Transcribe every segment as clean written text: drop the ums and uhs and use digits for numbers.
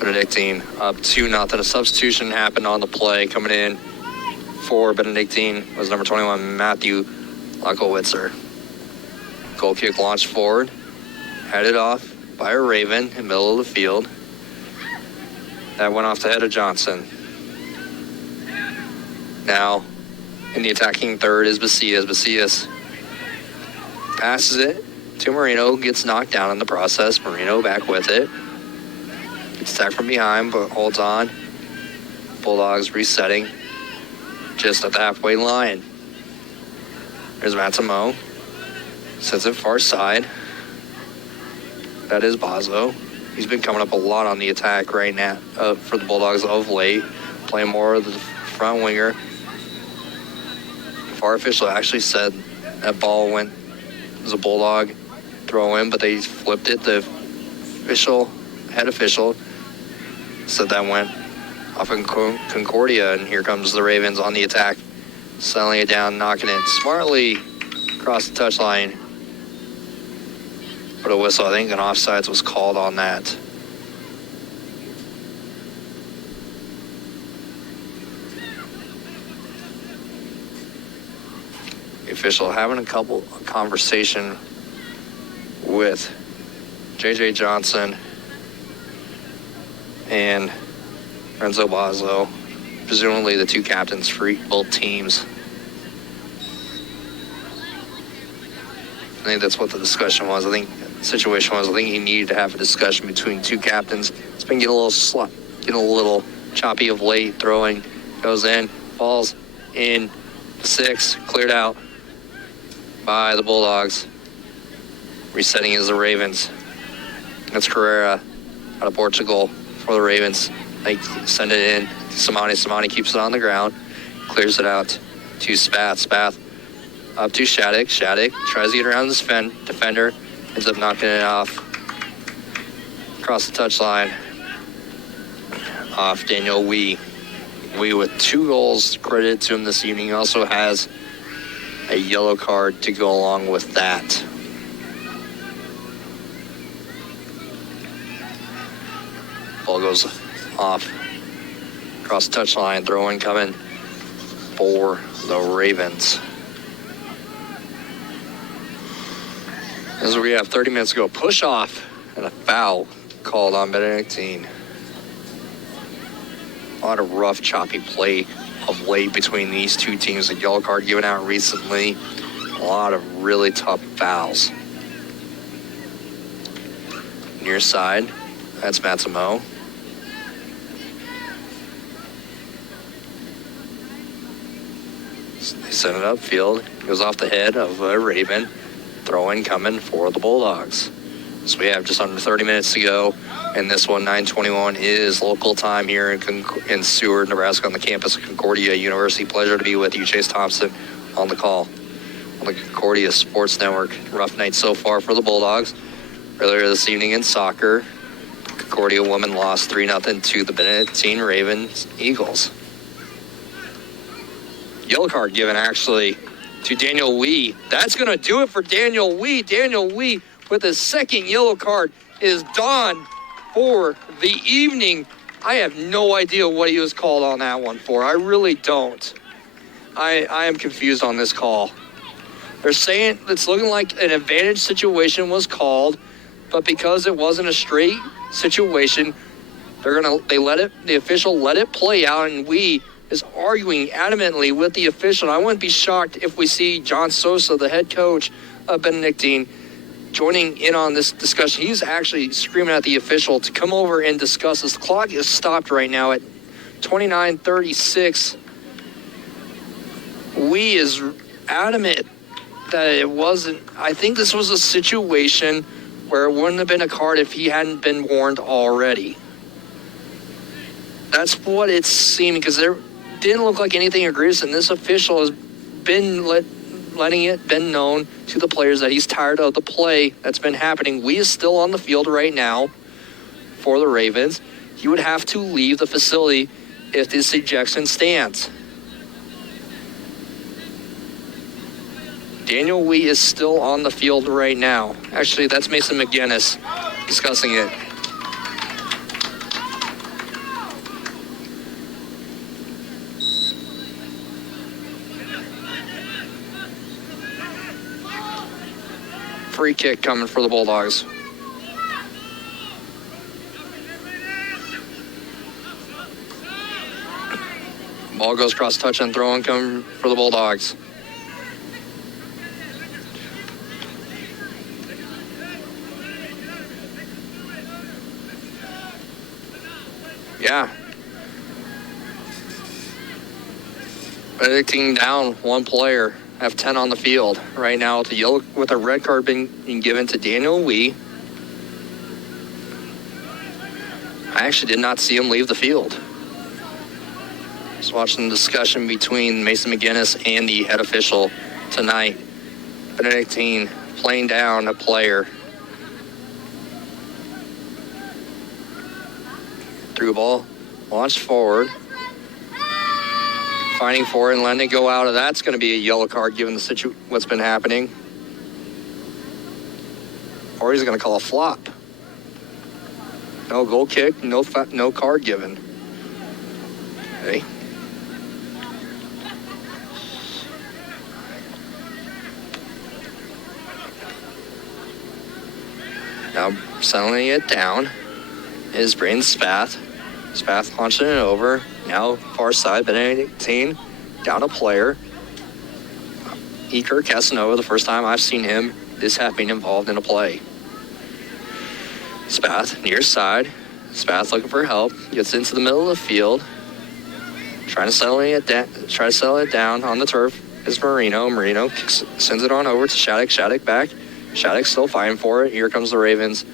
Benedictine up 2-0. A substitution happened on the play. Coming in for Benedictine was number 21, Matthew Locowitzer. Goal kick launched forward, headed off by a Raven in the middle of the field. That went off the head of Johnson. Now, in the attacking third is Bacias. Bacias passes it to Marino, gets knocked down in the process. Marino back with it. Gets attacked from behind, but holds on. Bulldogs resetting just at the halfway line. There's Matamo. Sets it far side. That is Bazo. He's been coming up a lot on the attack right now for the Bulldogs of late. Playing more of the front winger. VAR official actually said that ball was a Bulldog throw in, but they flipped it. The head official said that went off in Concordia, and here comes the Ravens on the attack. Settling it down, knocking it smartly across the touchline. But a whistle, I think an offsides was called on that. The official having a conversation with J.J. Johnson and Renzo Bazo, presumably the two captains for both teams. I think that's what the discussion was. I think he needed to have a discussion between two captains. It's been getting a little choppy of late. Throwing goes in, falls in the 6, cleared out by the Bulldogs. Resetting is the Ravens. That's Carrera out of Portugal for the Ravens. They send it in to Samani. Samani keeps it on the ground, clears it out to Spath. Spath up to Shattuck. Shattuck tries to get around this defender, ends up knocking it off across the touchline off Daniel Wee. Wee with 2 goals credited to him this evening. He also has a yellow card to go along with that. Ball goes off across the touchline. Throw-in coming for the Ravens. As we have 30 minutes to go, push off and a foul called on Benedictine. A lot of rough, choppy play of late between these two teams. A yellow card given out recently. A lot of really tough fouls. Near side, that's Matsumo. They send it upfield. Goes off the head of a Raven. Throw-in coming for the Bulldogs. So we have just under 30 minutes to go. And this one, 9:21, is local time here in Seward, Nebraska, on the campus of Concordia University. Pleasure to be with you, Chase Thompson, on the call on the Concordia Sports Network. Rough night so far for the Bulldogs. Earlier this evening in soccer, Concordia women lost 3-0 to the Benedictine Ravens Eagles. Yellow card given, actually, to Daniel Wee. That's going to do it for Daniel Wee. Daniel Wee with his second yellow card is done for the evening. I have no idea what he was called on that one for. I really don't. I am confused on this call. They're saying it's looking like an advantage situation was called, but because it wasn't a straight situation, the official let it play out, and Wee is arguing adamantly with the official. I wouldn't be shocked if we see John Sosa, the head coach of Benedictine, joining in on this discussion. He's actually screaming at the official to come over and discuss this. The clock is stopped right now at 29:36. Wee is adamant that it wasn't. I think this was a situation where it wouldn't have been a card if he hadn't been warned already. That's what it's seeming, because there didn't look like anything egregious, and this official has been letting it been known to the players that he's tired of the play that's been happening. Wee is still on the field right now for the Ravens. He would have to leave the facility if this ejection stands. Daniel Wee is still on the field right now. Actually, that's Mason McGinnis discussing it. Free kick coming for the Bulldogs. Ball goes cross touch and throw and coming for the Bulldogs. Yeah. Benedictine down one player. Have 10 on the field right now with a red card being given to Daniel Wee. I actually did not see him leave the field. Just watching the discussion between Mason McGinnis and the head official tonight. Benedictine playing down a player. Through ball, launched forward. Fighting for it and letting it go out. That's going to be a yellow card given the what's been happening. Or he's going to call a flop. No goal kick, no card given. Okay. Now settling it down is Braden Spath. Spath launching it over. Now far side, Benedictine down a player. Iker Casanova, the first time I've seen him this happening involved in a play. Spath near side. Spath looking for help. Gets into the middle of the field. Trying to settle it down on the turf is Marino. Marino sends it on over to Shattuck. Shattuck back. Shattuck still fighting for it. Here comes the Ravens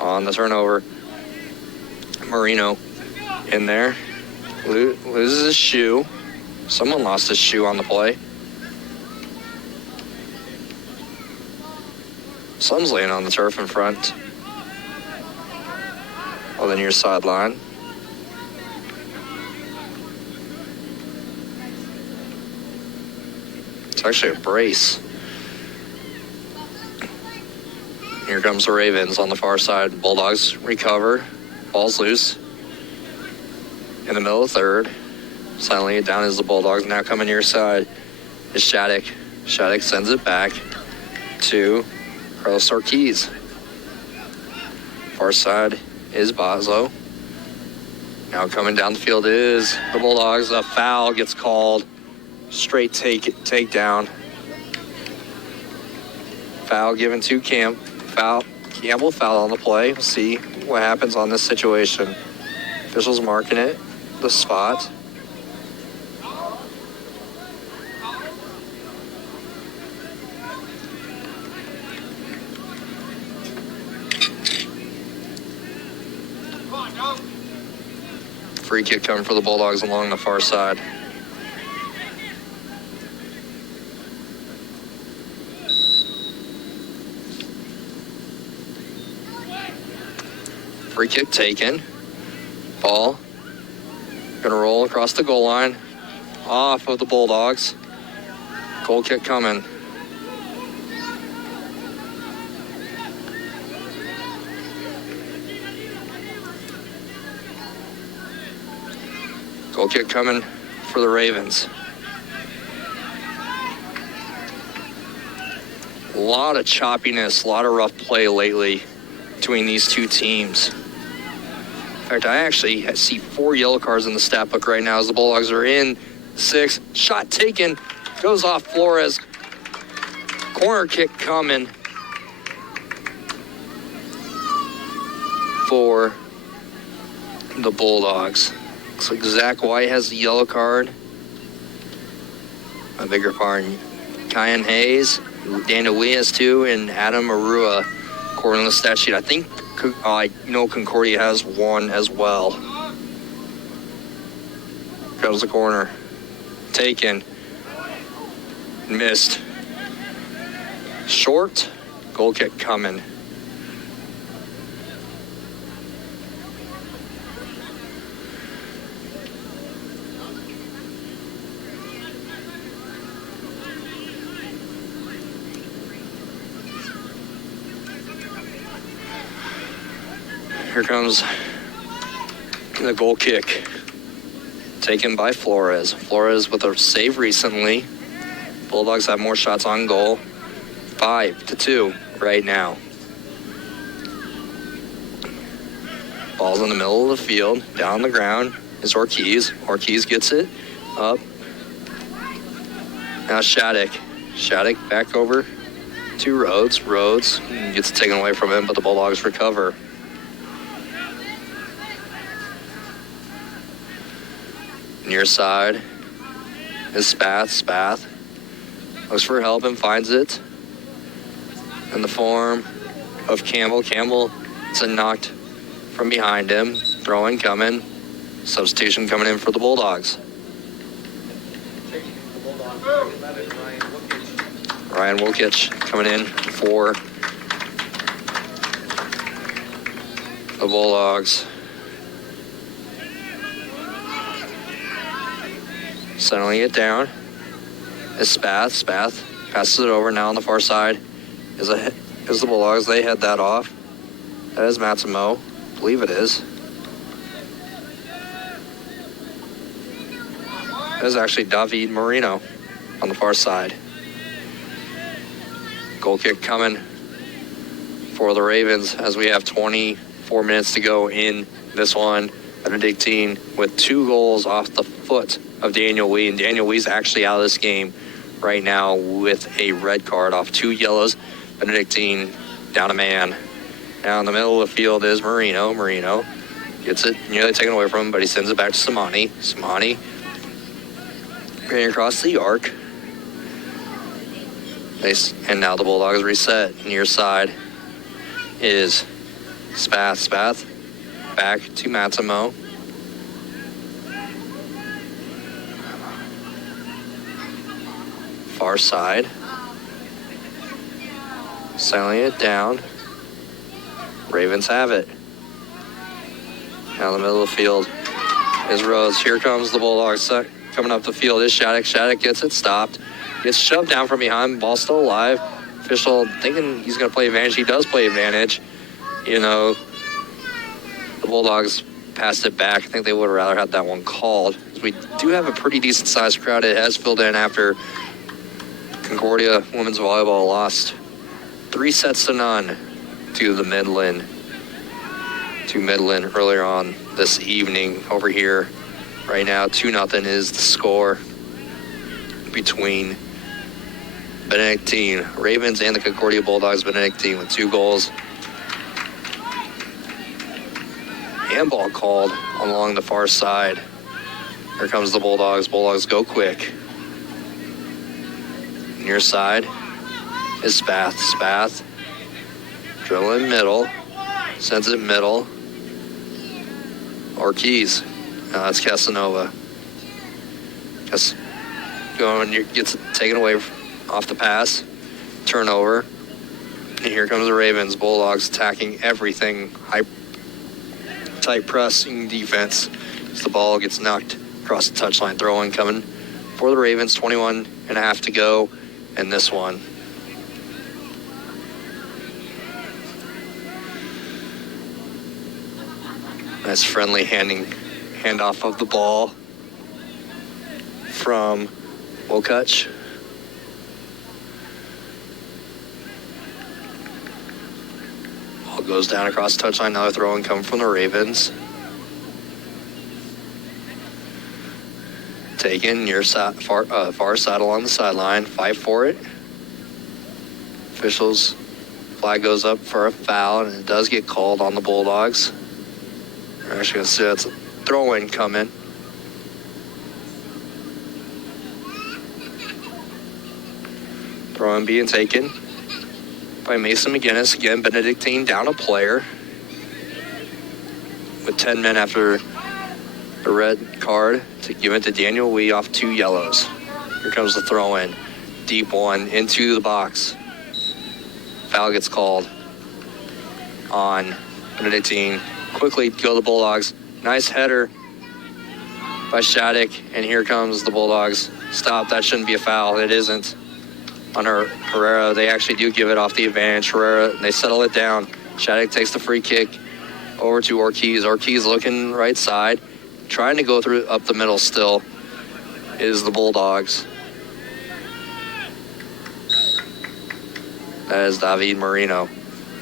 on the turnover. Marino in there. Loses his shoe. Someone lost his shoe on the play. Someone's laying on the turf in front. On the near sideline. It's actually a brace. Here comes the Ravens on the far side. Bulldogs recover. Ball's loose. In the middle of third. Settling it down is the Bulldogs. Now coming near side is Shattuck. Shattuck sends it back to Carlos Ortiz. Far side is Boslo. Now coming down the field is the Bulldogs. A foul gets called. Straight takedown. Foul given to Campbell foul on the play. We'll see what happens on this situation. Officials marking it, the spot. Free kick coming for the Bulldogs along the far side. Free kick taken. Ball gonna roll across the goal line. Off of the Bulldogs. Goal kick coming. Goal kick coming for the Ravens. A lot of choppiness, a lot of rough play lately between these two teams. In fact, I actually see 4 yellow cards in the stat book right now as the Bulldogs are in 6. Shot taken, goes off Flores. Corner kick coming for the Bulldogs. Looks like Zach White has the yellow card. A bigger pardon. Kyan Hayes, Daniel Wee has 2, and Adam Arua, according to the stat sheet. I think Concordia has 1 as well. Goes the corner. Taken. Missed. Short. Goal kick coming. Here comes the goal kick. Taken by Flores. Flores with a save recently. Bulldogs have more shots on goal. 5-2. right now. Ball's in the middle of the field. Down on the ground is Ortiz. Ortiz gets it up. Now Shattuck. Shattuck back over to Rhodes. Rhodes gets it taken away from him, but the Bulldogs recover. Near side is Spath. Spath looks for help and finds it in the form of Campbell. Campbell is knocked from behind him. Throwing coming. Substitution coming in for the Bulldogs. Ryan Wilkich coming in for the Bulldogs. Settling it down is Spath. Spath passes it over. Now on the far side is the Bulldogs. They head that off. That is Matsumo. I believe it is. That is actually David Marino on the far side. Goal kick coming for the Ravens as we have 24 minutes to go in this one. Benedictine with 2 goals off the foot of Daniel Wee, and Daniel Wee's actually out of this game right now with a red card off 2 yellows. Benedictine down a man. Now in the middle of the field is Marino. Marino gets it nearly taken away from him, but he sends it back to Samani. Samani running across the arc. And now the Bulldogs reset. Near side is Spath. Spath back to Matsumo. Far side. Settling it down. Ravens have it. Now in the middle of the field is Rhodes. Here comes the Bulldogs. Coming up the field is Shattuck. Shattuck gets it stopped. Gets shoved down from behind. Ball still alive. Official thinking he's going to play advantage. He does play advantage. You know, the Bulldogs passed it back. I think they would have rather had that one called. We do have a pretty decent-sized crowd. It has filled in after Concordia women's volleyball lost 3-0 to Midland earlier on this evening. Over here right now, 2-0 is the score between Benedictine Ravens and the Concordia Bulldogs. Benedictine with 2 goals. Handball called along the far side. Here comes the Bulldogs. Bulldogs go quick. Near side is Spath. Spath drilling middle. Sends it middle. Ortiz. No, that's Casanova. Gets it taken away off the pass. Turnover. And here comes the Ravens. Bulldogs attacking everything. Tight pressing defense. As the ball gets knocked across the touchline. Throw-in coming for the Ravens. 21.5 to go in this one. Nice friendly handoff of the ball from Wilkich. Ball goes down across the touchline. Another throw-in coming from the Ravens. Taken near far side along the sideline. Fight for it. Officials flag goes up for a foul, and it does get called on the Bulldogs. We're actually going to see that's a throw-in coming. Throw-in being taken by Mason McGinnis. Again, Benedictine down a player with 10 men after the red card to give it to Daniel Wee off 2 yellows. Here comes the throw-in. Deep one into the box. Foul gets called on Benedictine. Quickly go the Bulldogs. Nice header by Shattuck, and here comes the Bulldogs. Stop, that shouldn't be a foul. It isn't. On Herrera, they actually do give it off the advantage. Herrera, they settle it down. Shattuck takes the free kick over to Ortiz. Ortiz looking right side, trying to go through up the middle still is the Bulldogs. That is David Marino.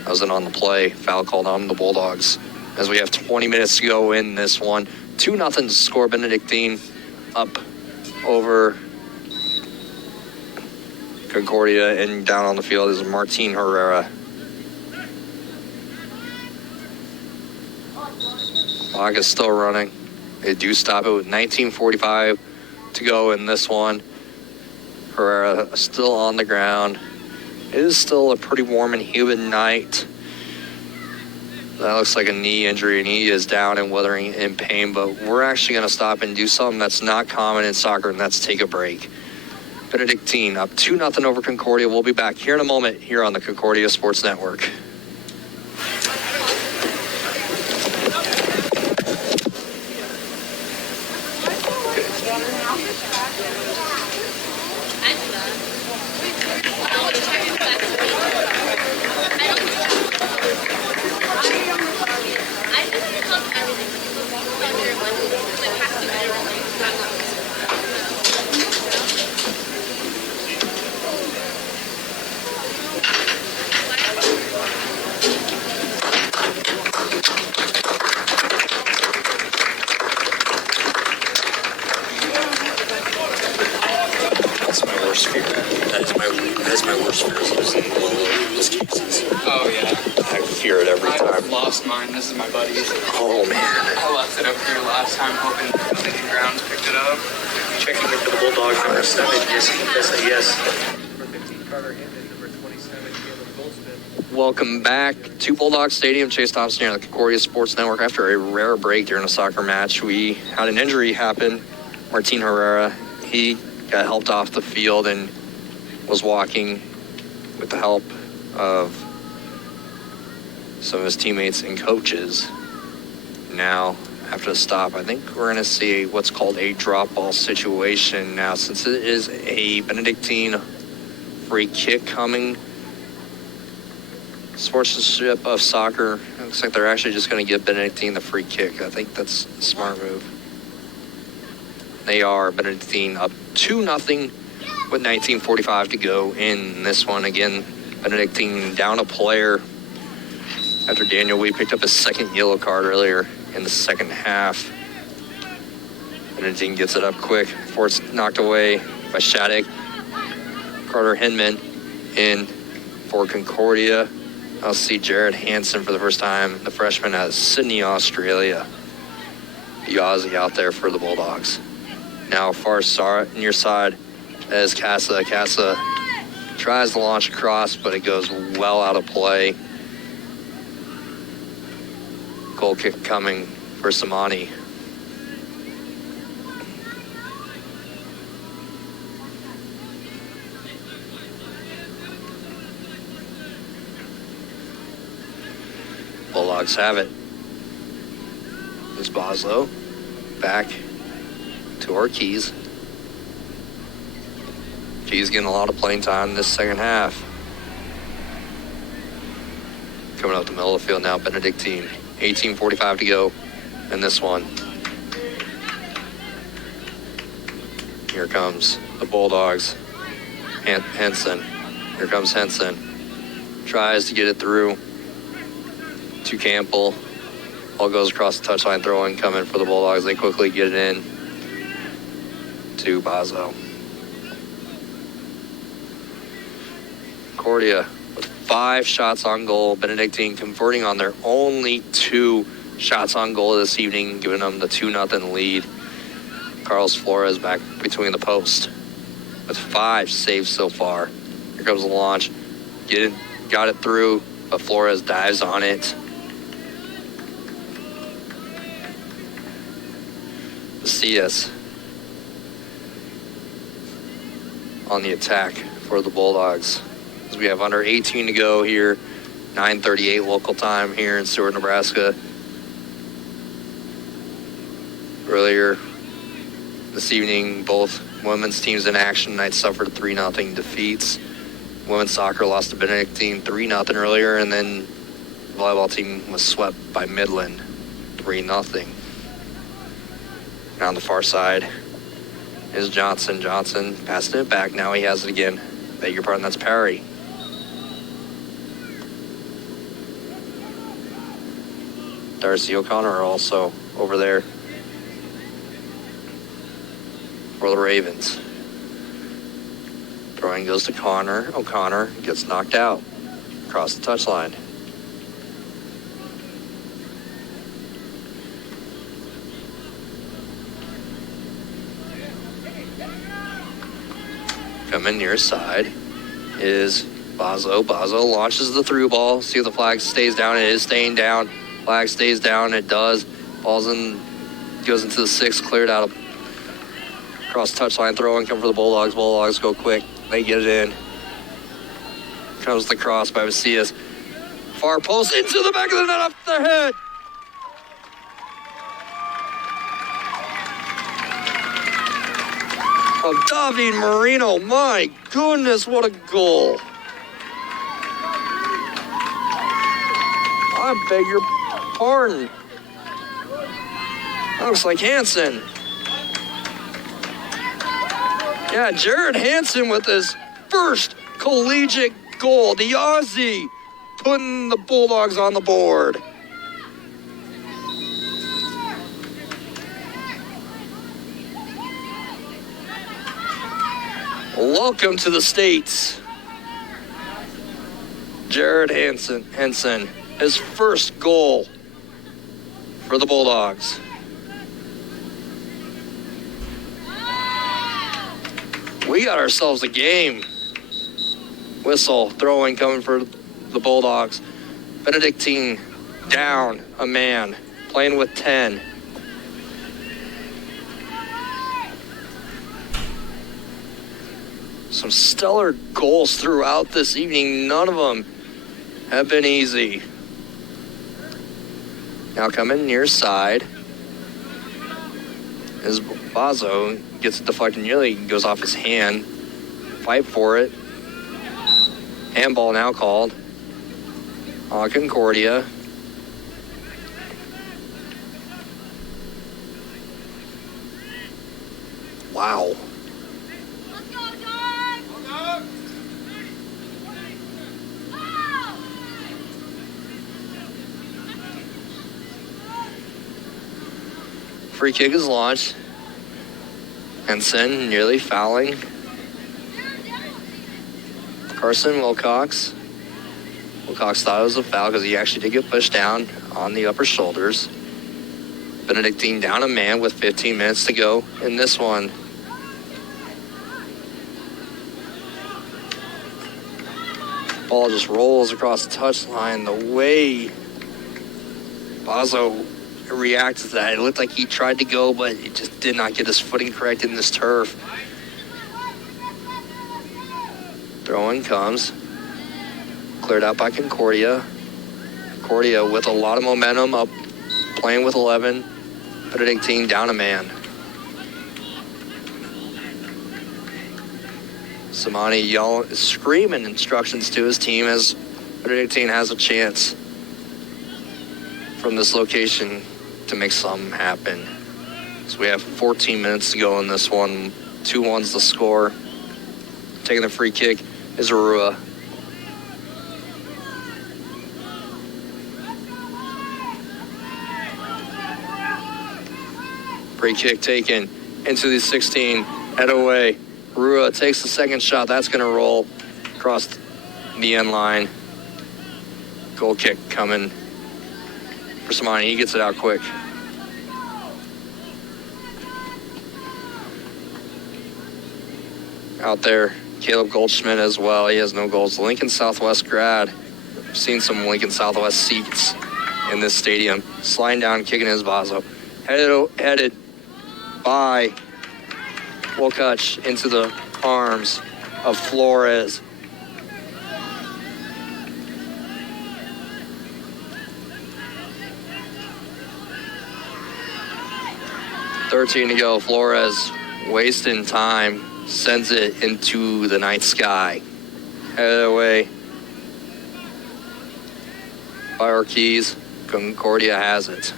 That was in on the play. Foul called on the Bulldogs. As we have 20 minutes to go in this one. 2-0 score. Benedictine up over Concordia, and down on the field is Martin Herrera. Clock is still running. They do stop it with 19:45 to go in this one. Herrera still on the ground. It is still a pretty warm and humid night. That looks like a knee injury, and he is down and withering in pain, but we're actually going to stop and do something that's not common in soccer, and that's take a break. Benedictine up 2-0 over Concordia. We'll be back here in a moment here on the Concordia Sports Network. That's my worst fear is losing those cases. Oh, yeah. I fear it every time. I lost mine. This is my buddy's. Oh, man. I left it up here last time, hoping the grounds picked it up. Checking in for the Bulldogs, number 7. Yes. Number 15, Carter Hinton. Number 27, Caleb Goldsmith. Welcome back to Bulldog Stadium. Chase Thompson here on the Concordia Sports Network. After a rare break during a soccer match, we had an injury happen. Martin Herrera, he got helped off the field and was walking with the help of some of his teammates and coaches. Now, after the stop, I think we're going to see what's called a drop ball situation now, since it is a Benedictine free kick coming. Sportsmanship of soccer, it looks like they're actually just going to give Benedictine the free kick. I think that's a smart move. They are Benedictine up 2-0 with 19:45 to go in this one. Again, Benedictine down a player after Daniel Wee picked up his second yellow card earlier in the second half. Benedictine gets it up quick before it's knocked away by Shattuck. Carter Hinman in for Concordia. I'll see Jared Hansen for the first time, the freshman out of Sydney, Australia. The Aussie out there for the Bulldogs. Now far near side as Casa. Casa tries to launch across, but it goes well out of play. Goal kick coming for Samani. Bulldogs have it. It's Boslow back to our Keys. Keys getting a lot of playing time this second half. Coming up the middle of the field now, Benedictine. 18:45 to go in this one. Here comes the Bulldogs. Henson. Here comes Henson. Tries to get it through to Campbell. Ball goes across the touchline, throwing coming for the Bulldogs. They quickly get it in to Bazo. Concordia with 5 shots on goal. Benedictine converting on their only 2 shots on goal this evening, giving them the 2-0 lead. Carlos Flores back between the posts with 5 saves so far. Here comes the launch. Got it through, but Flores dives on it. Macias on the attack for the Bulldogs. As we have under 18 to go here, 9:38 local time here in Seward, Nebraska. Earlier this evening, both women's teams in action tonight suffered 3-0 defeats. Women's soccer lost to Benedictine 3-0 earlier, and then the volleyball team was swept by Midland 3-0. On the far side is Johnson. Johnson passing it back. Now he has it again. Beg your pardon, that's Perry. Darcy O'Connor are also over there for the Ravens. Throwing goes to Connor. O'Connor gets knocked out across the touchline. Coming near side is Bazo. Bazo launches the through ball. See if the flag stays down. It is staying down. Flag stays down. It does. Ball's in, goes into the 6, cleared out across touchline. Throw and come for the Bulldogs. Bulldogs go quick. They get it in. Comes the cross by Macias. Far post into the back of the net, up the head. Of David Marino. My goodness, what a goal. I beg your pardon. That looks like Hansen. Yeah, Jared Hansen with his first collegiate goal. The Aussie putting the Bulldogs on the board. Welcome to the States. Jared Hansen, his first goal for the Bulldogs. We got ourselves a game. Whistle, throwing coming for the Bulldogs. Benedictine down a man, playing with 10. Some stellar goals throughout this evening. None of them have been easy. Now coming near side is Bazo. Gets it deflected, nearly goes off his hand. Fight for it. Handball now called on Concordia. Wow. Free kick is launched. Henson nearly fouling. Carson Wilcox. Wilcox thought it was a foul because he actually did get pushed down on the upper shoulders. Benedictine down a man with 15 minutes to go in this one. Ball just rolls across the touchline. The way Bazo reacted to that, it looked like he tried to go, but he just did not get his footing correct in this turf. Throw-in comes. Cleared out by Concordia. Concordia with a lot of momentum up, playing with 11. Benedictine down a man. Samani screaming instructions to his team as Benedictine has a chance from this location to make something happen. So we have 14 minutes to go in this one. 2-1's the score. Taking the free kick is Arua. Free kick taken into the 16. Head away. Rua takes the second shot. That's going to roll across the end line. Goal kick coming for Samani. He gets it out quick. Out there, Caleb Goldschmidt as well. He has no goals. Lincoln Southwest grad. I've seen some Lincoln Southwest seats in this stadium. Sliding down, kicking his Vaso. Headed by Wilkutch into the arms of Flores. .13 to go. Flores wasting time. Sends it into the night sky. Headed away by Ortiz. Concordia has it.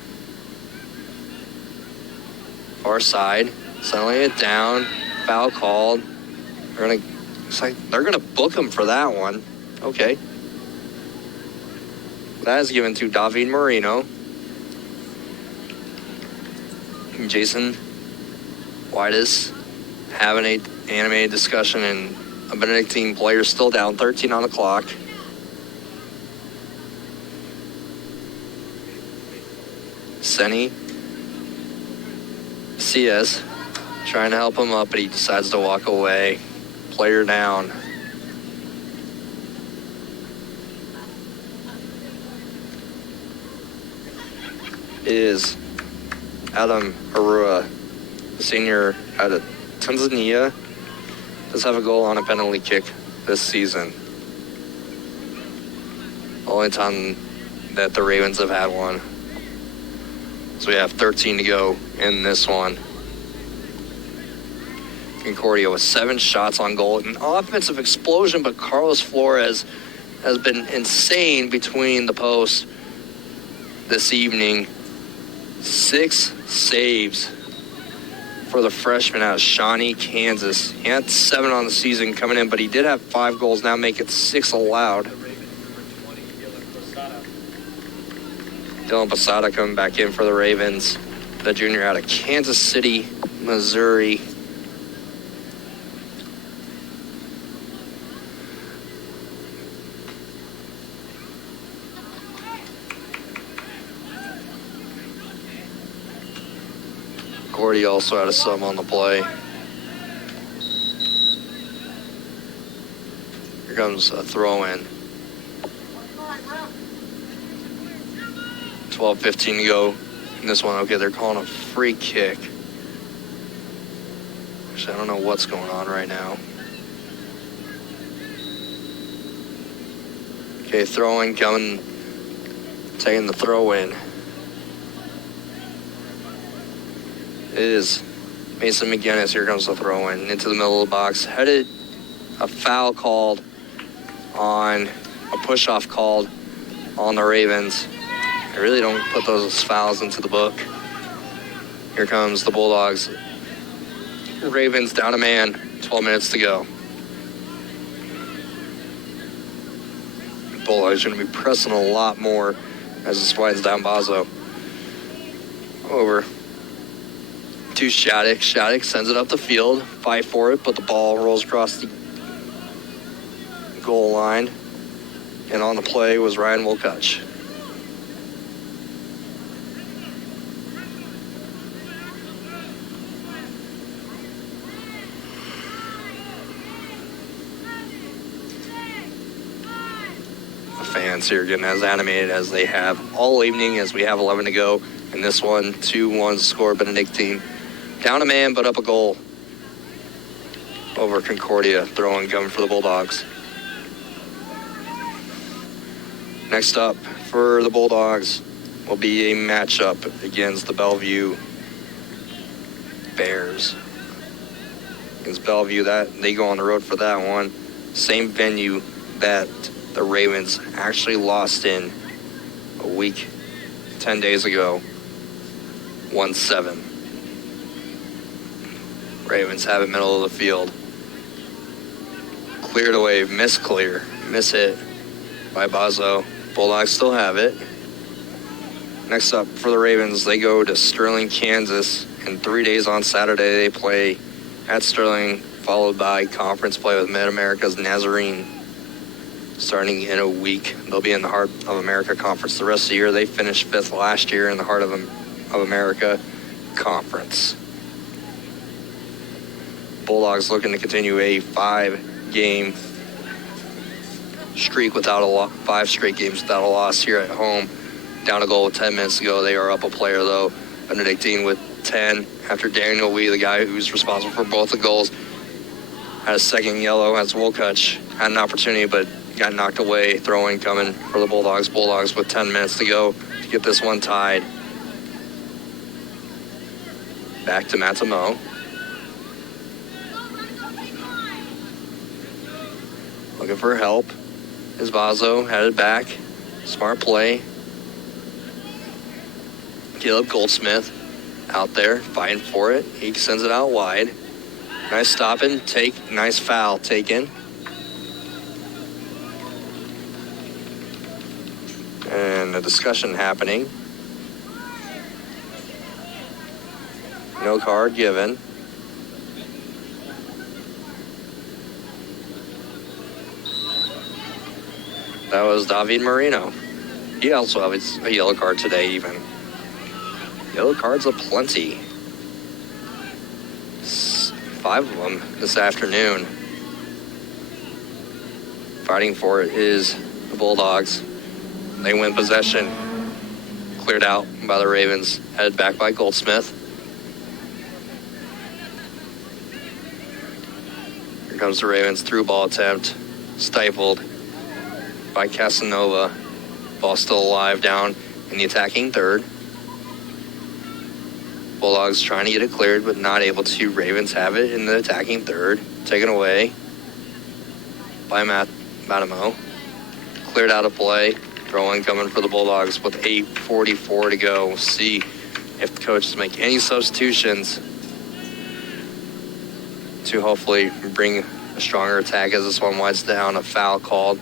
Far side. Settling it down. Foul called. They're gonna book him for that one. Okay. That is given to David Marino. Jason Whitus having a animated discussion, and a Benedictine player still down 13 on the clock. Senny CS trying to help him up, but he decides to walk away. Player down. It is Adam Arua, senior out of Tanzania, does have a goal on a penalty kick this season. Only time that the Ravens have had one. So we have 13 to go in this one. Concordia with 7 shots on goal. An offensive explosion, but Carlos Flores has been insane between the posts this evening. 6 saves for the freshman out of Shawnee, Kansas. He had 7 on the season coming in, but he did have 5 goals, now make it 6 allowed. The Ravens, number 20, Dylan Posada. Dylan Posada coming back in for the Ravens. The junior out of Kansas City, Missouri. Concordia also had a sub on the play. Here comes a throw-in. 12:15 to go in this one. Okay, they're calling a free kick. Actually, I don't know what's going on right now. Okay, throw-in coming, taking the throw-in. It is Mason McGinnis. Here comes the throw-in into the middle of the box. Headed a foul called on, a push-off called on the Ravens. I really don't put those fouls into the book. Here comes the Bulldogs. Ravens down a man, 12 minutes to go. Bulldogs are going to be pressing a lot more as this winds down Bazo. Over to Shattuck. Shattuck sends it up the field, fight for it, but the ball rolls across the goal line. And on the play was Ryan Wilkutch. The fans here getting as animated as they have all evening as we have 11 to go. And this one, 2-1 score, Benedictine. Down a man, but up a goal over Concordia. Throwing coming for the Bulldogs. Next up for the Bulldogs will be a matchup against the Bellevue Bears. Against Bellevue, that they go on the road for that one. Same venue that the Ravens actually lost in a week, 10 days ago. 1-7. Ravens have it middle of the field. Cleared away, miss hit by Bazo. Bulldogs still have it. Next up for the Ravens, they go to Sterling, Kansas. In 3 days on Saturday, they play at Sterling, followed by conference play with Mid-America's Nazarene. Starting in a week, they'll be in the Heart of America Conference the rest of the year. They finished 5th last year in the Heart of America Conference. Bulldogs looking to continue a 5-game streak without a loss, 5 straight games without a loss here at home. Down a goal with 10 minutes to go. They are up a player though. Benedictine with 10 after Daniel Wee, the guy who's responsible for both the goals, had a second yellow as Wilkutch had an opportunity but got knocked away. Throwing coming for the Bulldogs. Bulldogs with 10 minutes to go to get this one tied. Back to Matamo. Looking for help. Is Bazo headed back. Smart play. Caleb Goldsmith out there fighting for it. He sends it out wide. Nice stop and take. Nice foul taken. And a discussion happening. No card given. That was David Marino. He also has a yellow card today even. Yellow cards aplenty. 5 of them this afternoon. Fighting for it is the Bulldogs. They win possession. Cleared out by the Ravens. Headed back by Goldsmith. Here comes the Ravens through ball attempt. Stifled by Casanova. Ball still alive down in the attacking third. Bulldogs trying to get it cleared, but not able to. Ravens have it in the attacking third. Taken away by Matamo. Cleared out of play. Throw-in coming for the Bulldogs with 8:44 to go. We'll see if the coaches make any substitutions to hopefully bring a stronger attack as this one winds down. A foul called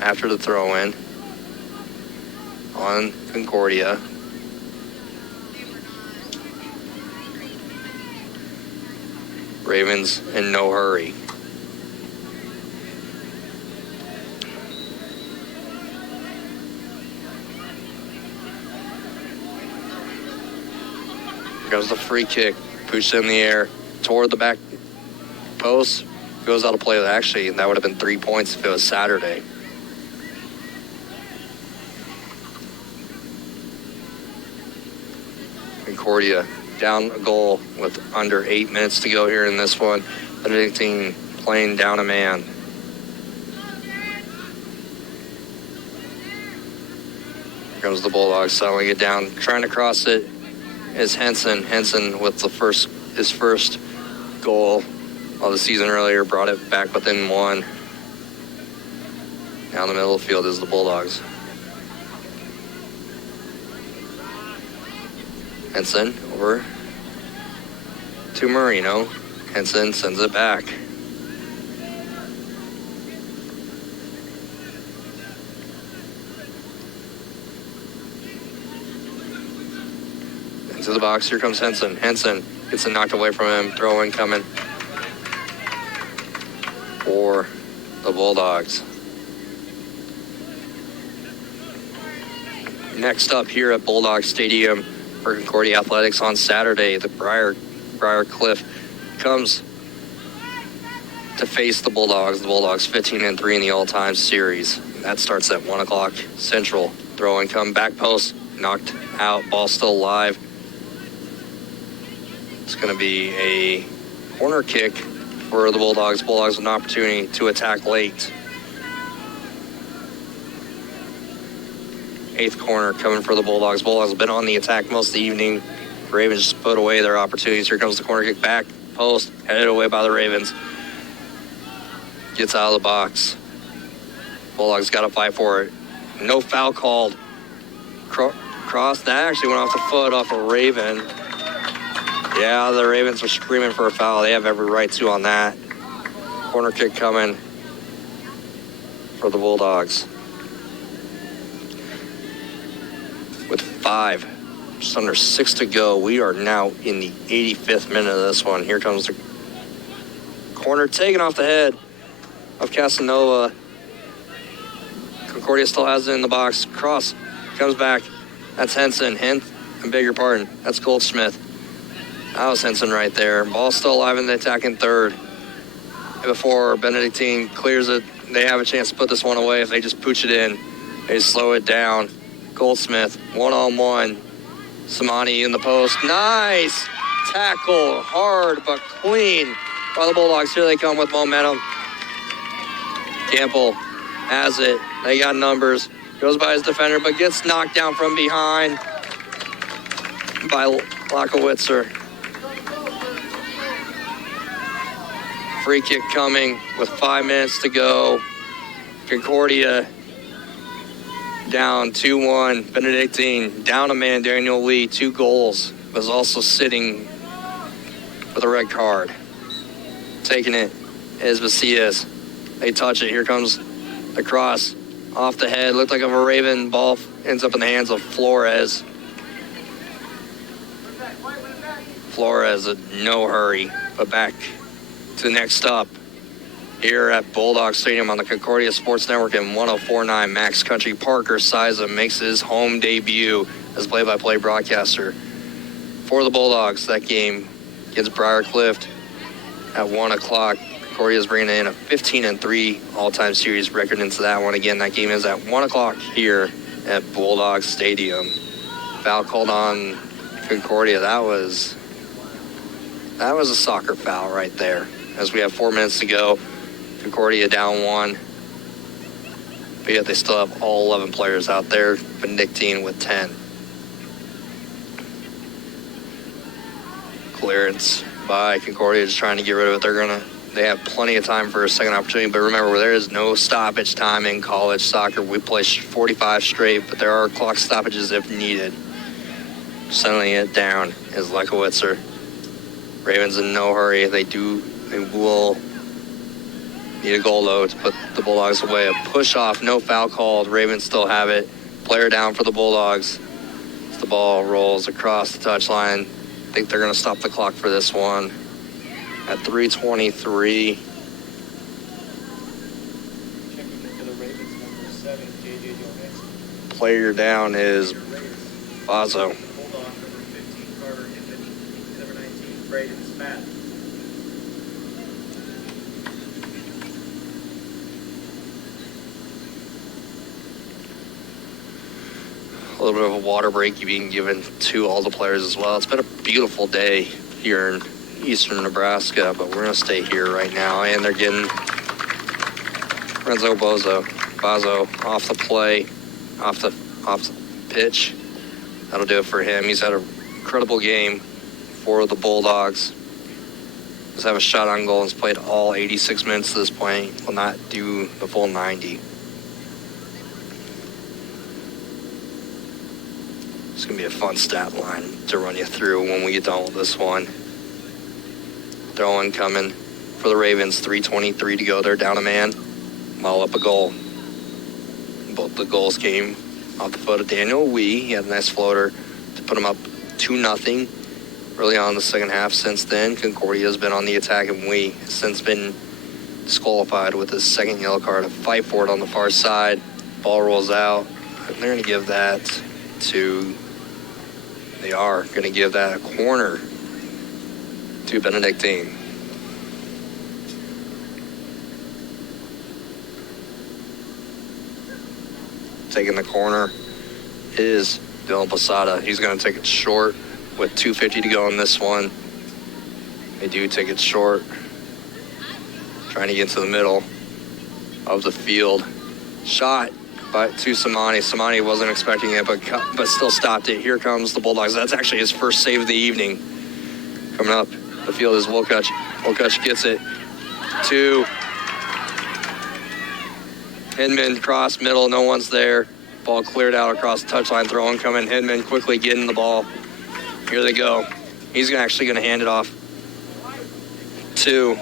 after the throw-in on Concordia. Ravens in no hurry. Here goes the free kick. Pushed in the air toward the back post. Goes out of play. Actually, that would have been 3 points if it was Saturday. Concordia down a goal with under 8 minutes to go here in this one. Benedictine playing down a man. Here comes the Bulldogs settling it down. Trying to cross it is Henson. Henson with his first goal of the season earlier, brought it back within one. Down the middle of the field is the Bulldogs. Henson over to Marino. Henson sends it back. Into the box. Here comes Henson. Henson gets it knocked away from him. Throw in coming for the Bulldogs. Next up here at Bulldog Stadium for Concordia Athletics on Saturday, the Briar Cliff comes to face the Bulldogs. The Bulldogs 15-3 in the all-time series. That starts at 1 o'clock Central. Throw and come back post, knocked out, ball still alive. It's going to be a corner kick for the Bulldogs. Bulldogs with an opportunity to attack late. 8th corner coming for the Bulldogs. Bulldogs have been on the attack most of the evening. Ravens just put away their opportunities. Here comes the corner kick back post, headed away by the Ravens. Gets out of the box. Bulldogs got to fight for it. No foul called. Cross, that actually went off the foot off a Raven. Yeah, the Ravens are screaming for a foul. They have every right to on that. Corner kick coming for the Bulldogs. With 5, just under 6 to go, we are now in the 85th minute of this one. Here comes the corner taken off the head of Casanova. Concordia still has it in the box. Cross comes back. That's Henson. I beg your pardon. That's Goldsmith. That was Henson right there. Ball still alive in the attacking third. Before Benedictine clears it, they have a chance to put this one away if they just pooch it in. They slow it down. Goldsmith, one-on-one. Samani in the post. Nice tackle. Hard but clean by the Bulldogs. Here they come with momentum. Campbell has it. They got numbers. Goes by his defender, but gets knocked down from behind by Lockowitzer. Free kick coming with 5 minutes to go. Concordia down 2-1. Benedictine down a man. Daniel Lee, 2 goals. Was also sitting with a red card. Taking it is Macias. They touch it. Here comes the cross off the head. Looked like a Raven. Ball ends up in the hands of Flores. Flores, no hurry, but back to next up here at Bulldog Stadium on the Concordia Sports Network and 104.9 Max Country. Parker Siza makes his home debut as play-by-play broadcaster for the Bulldogs. That game against Briarcliff at 1 o'clock. Concordia is bringing in a 15-3 all-time series record into that one. Again, that game is at 1 o'clock here at Bulldog Stadium. Foul called on Concordia. That was a soccer foul right there. As we have 4 minutes to go, Concordia down 1. But yet they still have all 11 players out there. Benedictine with 10. Clearance by Concordia, just trying to get rid of it. They have plenty of time for a second opportunity, but remember, there is no stoppage time in college soccer. We play 45 straight, but there are clock stoppages if needed. Settling it down is Lekowitzer. Ravens in no hurry. They will need a goal, though, to put the Bulldogs away. A push off, no foul called. Ravens still have it. Player down for the Bulldogs. As the ball rolls across the touchline. I think they're going to stop the clock for this one at 3:23. Checking into the Ravens, number 7, J.J. Johansson. Player down is Bazo. Bulldog, number 15, Carter Hinton. Number 19, Braden Matt. A little bit of a water break being given to all the players as well. It's been a beautiful day here in eastern Nebraska, but we're going to stay here right now. And they're getting Renzo Bazo off the play, off the pitch. That'll do it for him. He's had an incredible game for the Bulldogs. He's have a shot on goal and has played all 86 minutes to this point. Will not do the full 90. It's going to be a fun stat line to run you through when we get done with this one. Throw-in coming for the Ravens. 3:23 to go. They're down a man. Mile up a goal. Both the goals came off the foot of Daniel Wee. He had a nice floater to put him up 2-0 early on in the second half. Since then, Concordia has been on the attack, and Wee has since been disqualified with his second yellow card. A fight for it on the far side. Ball rolls out. And they're going to give that to... They are going to give that a corner to Benedictine. Taking the corner is Dylan Posada. He's going to take it short with 2:50 to go in this one. They do take it short. Trying to get to the middle of the field. Shot to Samani. Samani wasn't expecting it, but still stopped it. Here comes the Bulldogs. That's actually his first save of the evening. Coming up the field is Wilcuch. Wilcuch gets it to Hinman, cross middle, no one's there. Ball cleared out across the touchline, throw-in coming. Hinman quickly getting the ball. Here they go. He's actually going to hand it off to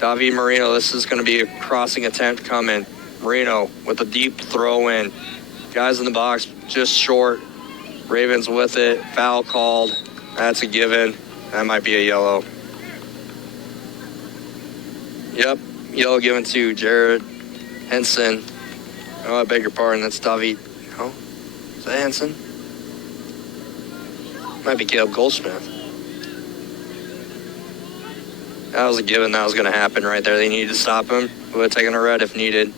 David Marino. This is going to be a crossing attempt coming. Marino with a deep throw-in. Guys in the box just short. Ravens with it. Foul called. That's a given. That might be a yellow. Yep, yellow given to Jared Henson. Oh, I beg your pardon. That's David. Oh, is that Henson? Might be Caleb Goldsmith. That was a given. That was going to happen right there. They needed to stop him. We would have taken a red if needed.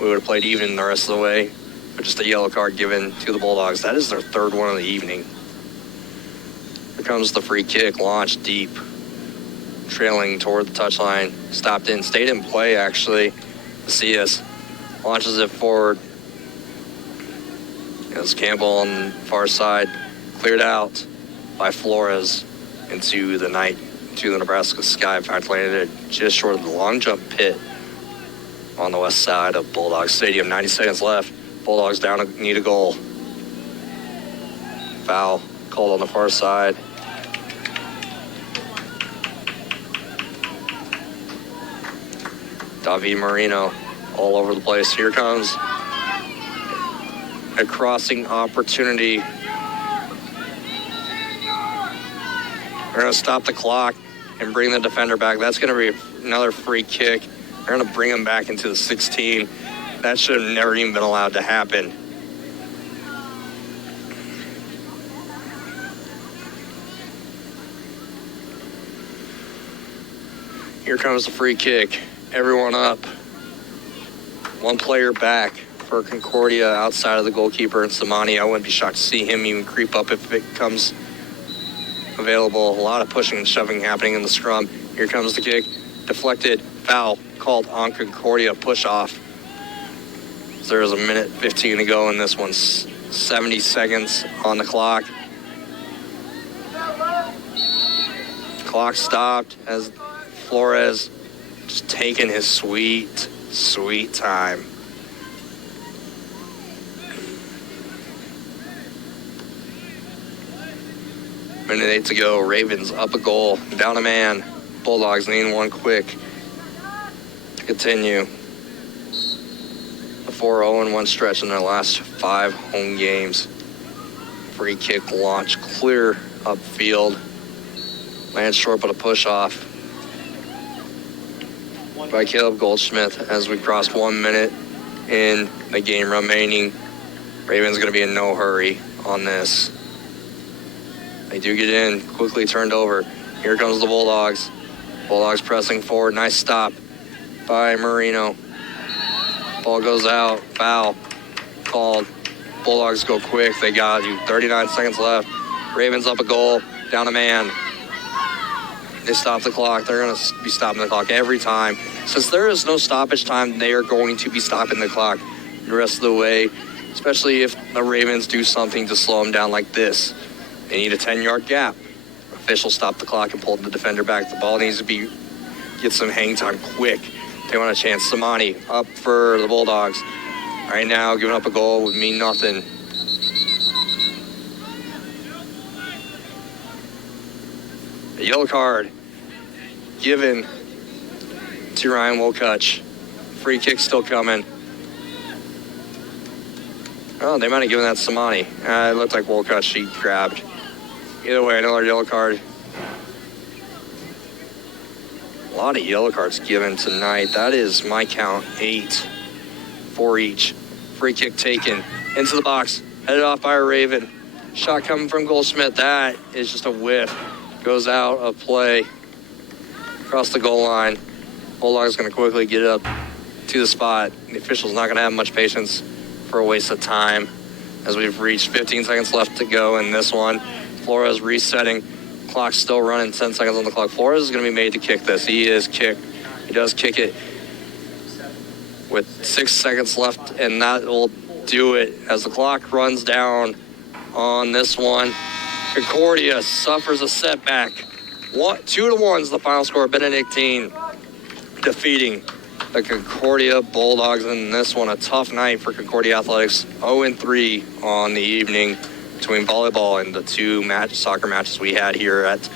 We would have played even the rest of the way. But just a yellow card given to the Bulldogs. That is their third one of the evening. Here comes the free kick, launched deep. Trailing toward the touchline. Stopped in, stayed in play, actually. Macias launches it forward. It's Campbell on the far side. Cleared out by Flores into the night, to the Nebraska sky. In fact, landed it just short of the long jump pit on the west side of Bulldog Stadium. 90 seconds left. Bulldogs down, need a goal. Foul called on the far side. David Marino all over the place. Here comes a crossing opportunity They're going to stop the clock and bring the defender back. That's going to be another free kick. They're going to bring him back into the 16. That should have never even been allowed to happen. Here comes the free kick. Everyone up. One player back for Concordia outside of the goalkeeper and Samani. I wouldn't be shocked to see him even creep up if it comes available. A lot of pushing and shoving happening in the scrum. Here comes the kick. Deflected. Foul called on Concordia. Push off. There's a minute 15 to go in this one. 70 seconds on the clock. Clock stopped as Flores just taking his sweet, sweet time. Minute 8 to go. Ravens up a goal. Down a man. Bulldogs needing one quick to continue the 4-0-1 stretch in their last 5 home games. Free kick launch clear upfield. Lands short but a push off by Caleb Goldschmidt as we crossed 1 minute in the game remaining. Ravens going to be in no hurry on this. They do get in, quickly turned over. Here comes the Bulldogs. Bulldogs pressing forward. Nice stop by Marino. Ball goes out. Foul called. Bulldogs go quick. They got you. 39 seconds left. Ravens up a goal. Down a man. They stop the clock. They're going to be stopping the clock every time. Since there is no stoppage time, they are going to be stopping the clock the rest of the way, especially if the Ravens do something to slow them down like this. They need a 10-yard gap. Officials stop the clock and pull the defender back. The ball needs to get some hang time quick. They want a chance. Samani up for the Bulldogs. Right now, giving up a goal would mean nothing. A yellow card given to Ryan Wolcutch. Free kick still coming. Oh, they might have given that to Samani. It looked like Wolcutch he grabbed. Either way, another yellow card. A lot of yellow cards given tonight. That is my count, 8 for each. Free kick taken into the box. Headed off by a Raven. Shot coming from Goldschmidt. That is just a whiff. Goes out of play. Across the goal line. Bulldogs going to quickly get up to the spot. The official's not going to have much patience for a waste of time as we've reached 15 seconds left to go in this one. Flores resetting. Clock's still running. 10 seconds on the clock. Flores is going to be made to kick this. He is kicked. He does kick it with 6 seconds left, and that will do it as the clock runs down on this one. Concordia suffers a setback. 2-1 is the final score. Benedictine defeating the Concordia Bulldogs in this one. A tough night for Concordia Athletics. 0-3 on the evening between volleyball and the 2 soccer matches we had here at